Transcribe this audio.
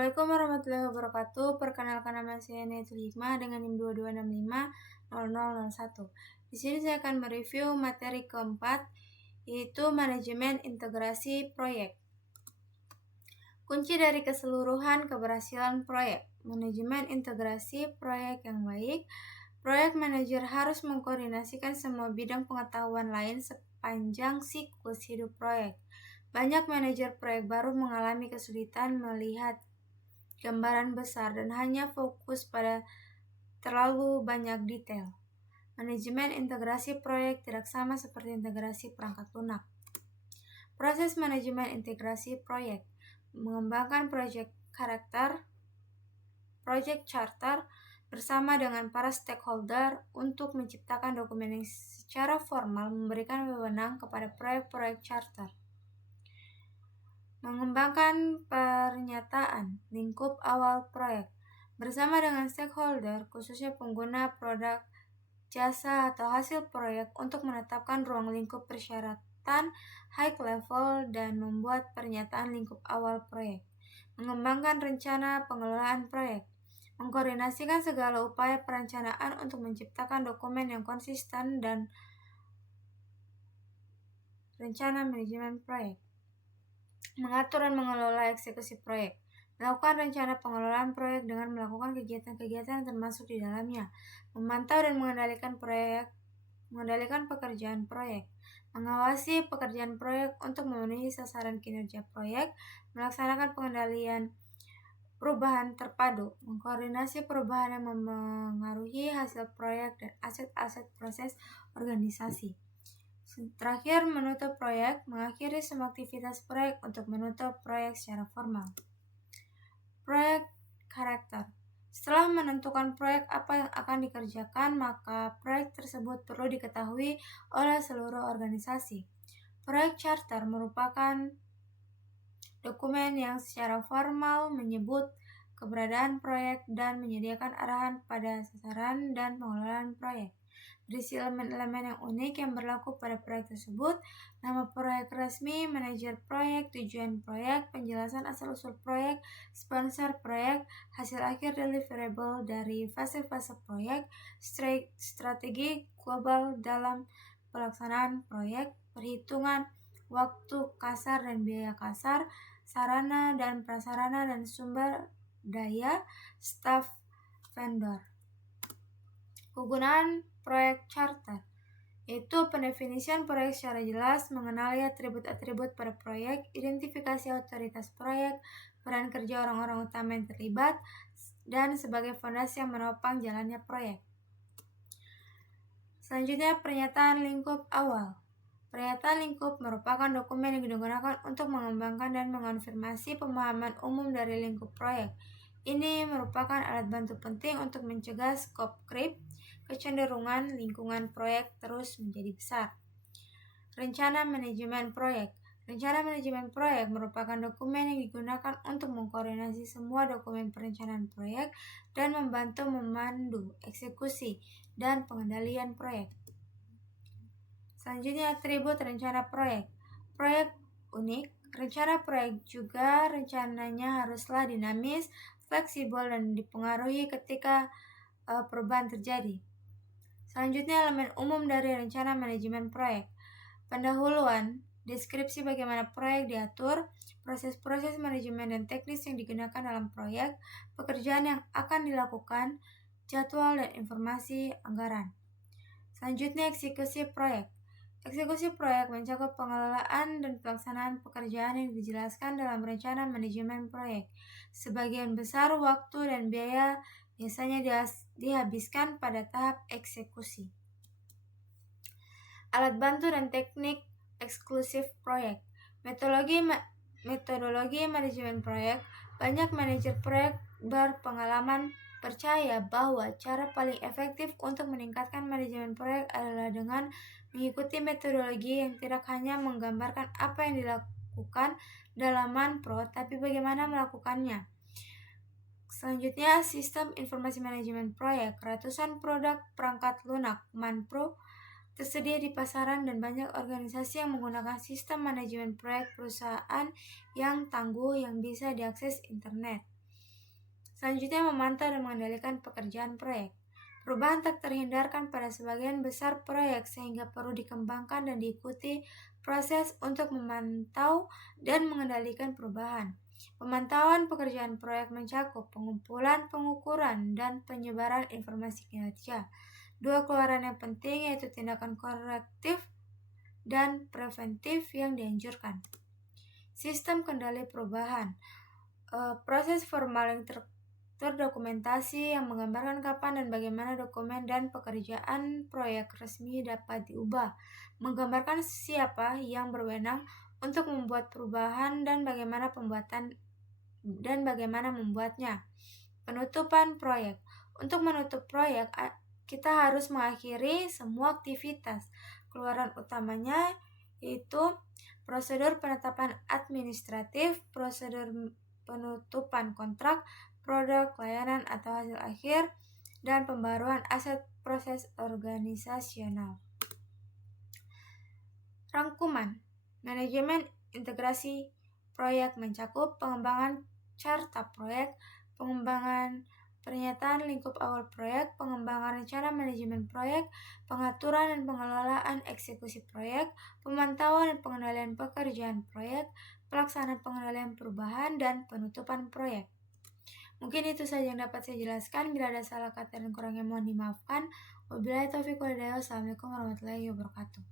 Assalamualaikum warahmatullahi wabarakatuh. Perkenalkan, nama saya Netul Hikmah dengan NIM 22650001. Di sini saya akan mereview materi keempat, yaitu manajemen integrasi proyek. Kunci dari keseluruhan keberhasilan proyek. Manajemen integrasi proyek yang baik. Proyek manajer harus mengkoordinasikan semua bidang pengetahuan lain sepanjang siklus hidup proyek. Banyak manajer proyek baru mengalami kesulitan melihat gambaran besar dan hanya fokus pada terlalu banyak detail. Manajemen integrasi proyek tidak sama seperti integrasi perangkat lunak. Proses manajemen integrasi proyek: mengembangkan project charter bersama dengan para stakeholder untuk menciptakan dokumen yang secara formal memberikan wewenang kepada proyek-proyek charter. Mengembangkan pernyataan lingkup awal proyek bersama dengan stakeholder, khususnya pengguna produk, jasa, atau hasil proyek untuk menetapkan ruang lingkup persyaratan high level dan membuat pernyataan lingkup awal proyek. Mengembangkan rencana pengelolaan proyek, mengkoordinasikan segala upaya perencanaan untuk menciptakan dokumen yang konsisten dan rencana manajemen proyek. Mengatur dan mengelola eksekusi proyek, melakukan rencana pengelolaan proyek dengan melakukan kegiatan-kegiatan yang termasuk di dalamnya, memantau dan mengendalikan pekerjaan proyek, mengawasi pekerjaan proyek untuk memenuhi sasaran kinerja proyek, melaksanakan pengendalian perubahan terpadu, mengkoordinasi perubahan yang mempengaruhi hasil proyek dan aset-aset proses organisasi. Terakhir, menutup proyek, mengakhiri semua aktivitas proyek untuk menutup proyek secara formal. Proyek karakter. Setelah menentukan proyek apa yang akan dikerjakan, maka proyek tersebut perlu diketahui oleh seluruh organisasi. Proyek charter merupakan dokumen yang secara formal menyebut keberadaan proyek dan menyediakan arahan pada sasaran dan pengelolaan proyek. Berisi elemen-elemen yang unik yang berlaku pada proyek tersebut: nama proyek resmi, manajer proyek, tujuan proyek, penjelasan asal-usul proyek, sponsor proyek, hasil akhir deliverable dari fase-fase proyek, strategi global dalam pelaksanaan proyek, perhitungan waktu kasar dan biaya kasar, sarana dan prasarana dan sumber daya, staf, vendor. Kegunaan proyek charter, yaitu pendefinisian proyek secara jelas, mengenali atribut-atribut pada proyek, identifikasi otoritas proyek, peran kerja orang-orang utama yang terlibat, dan sebagai fondasi yang menopang jalannya proyek. Selanjutnya, pernyataan lingkup awal. Pernyataan lingkup merupakan dokumen yang digunakan untuk mengembangkan dan mengonfirmasi pemahaman umum dari lingkup proyek. Ini merupakan alat bantu penting untuk mencegah scope creep, kecenderungan lingkungan proyek terus menjadi besar. Rencana manajemen proyek. Rencana manajemen proyek merupakan dokumen yang digunakan untuk mengkoordinasi semua dokumen perencanaan proyek dan membantu memandu eksekusi dan pengendalian proyek. Selanjutnya, atribut rencana proyek. Proyek unik. Rencana proyek juga rencananya haruslah dinamis, fleksibel, dan dipengaruhi ketika perubahan terjadi. Selanjutnya, elemen umum dari rencana manajemen proyek. Pendahuluan, deskripsi bagaimana proyek diatur, proses-proses manajemen dan teknis yang digunakan dalam proyek, pekerjaan yang akan dilakukan, jadwal dan informasi anggaran. Selanjutnya, eksekusi proyek. Eksekusi proyek mencakup pengelolaan dan pelaksanaan pekerjaan yang dijelaskan dalam rencana manajemen proyek. Sebagian besar waktu dan biaya biasanya dihabiskan pada tahap eksekusi. Alat bantu dan teknik eksklusif proyek. Metodologi manajemen proyek. Banyak manajer proyek berpengalaman percaya bahwa cara paling efektif untuk meningkatkan manajemen proyek adalah dengan mengikuti metodologi yang tidak hanya menggambarkan apa yang dilakukan dalam manpro, tapi bagaimana melakukannya. Selanjutnya, sistem informasi manajemen proyek. Ratusan produk perangkat lunak manpro tersedia di pasaran dan banyak organisasi yang menggunakan sistem manajemen proyek perusahaan yang tangguh yang bisa diakses internet. Selanjutnya, memantau dan mengendalikan pekerjaan proyek. Perubahan tak terhindarkan pada sebagian besar proyek sehingga perlu dikembangkan dan diikuti proses untuk memantau dan mengendalikan perubahan. Pemantauan pekerjaan proyek mencakup pengumpulan, pengukuran, dan penyebaran informasi kinerja. Dua keluaran yang penting yaitu tindakan korektif dan preventif yang dianjurkan. Sistem kendali perubahan. Proses formal yang terdokumentasi yang menggambarkan kapan dan bagaimana dokumen dan pekerjaan proyek resmi dapat diubah, menggambarkan siapa yang berwenang untuk membuat perubahan dan bagaimana membuatnya. Penutupan proyek. Untuk menutup proyek, kita harus mengakhiri semua aktivitas. Keluaran utamanya yaitu prosedur penetapan administratif, prosedur penutupan kontrak, produk, layanan, atau hasil akhir, dan pembaruan aset proses organisasional. Rangkuman. Manajemen integrasi proyek mencakup pengembangan carta proyek, pengembangan pernyataan lingkup awal proyek, pengembangan rencana manajemen proyek, pengaturan dan pengelolaan eksekusi proyek, pemantauan dan pengendalian pekerjaan proyek, pelaksanaan pengendalian perubahan, dan penutupan proyek. Mungkin itu saja yang dapat saya jelaskan. Bila ada salah kata dan kurangnya mohon dimaafkan. Wabillahi taufiq wal hidayah. Wassalamualaikum warahmatullahi wabarakatuh.